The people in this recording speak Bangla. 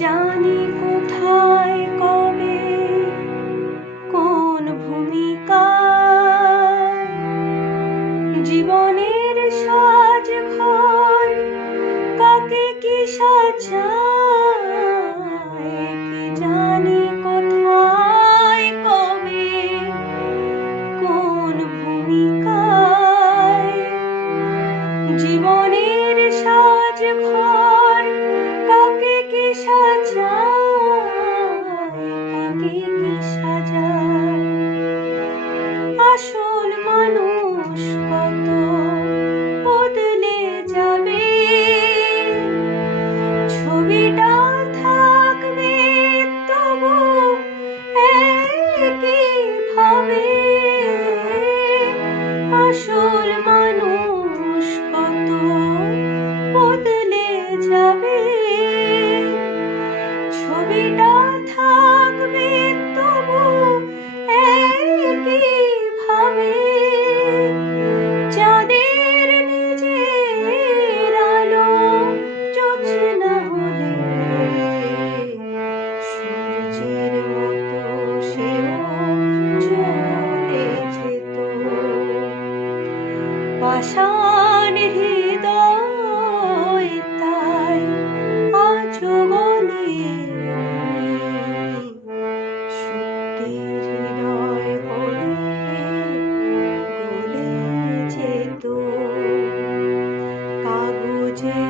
জানি কোথায় কবে কোন ভূমিকায় জীবনের সাজ ঘর কাকে কি সাজায়, কি জানি কোথায় কবে কোন ভূমিকায় জীবনের সাজ ঘর কাকে কি সাজায়, কাকে কি সাজায়। আসল মানুষ কত বদলে যাবে, ছবিটা থাকবে তবু একই ভাবে। আসল মানুষ কত বদলে যাবে, ছবিটা থাকবে তবু একই ভাবে। চাঁদের নিজের আলো জোছনা হলে সূর্যের মতো সেও চলে যেত। পাষাণ হৃদয় তাই আজও বলে, সত্যির হৃদয় হলে গলে যেত। কাগজে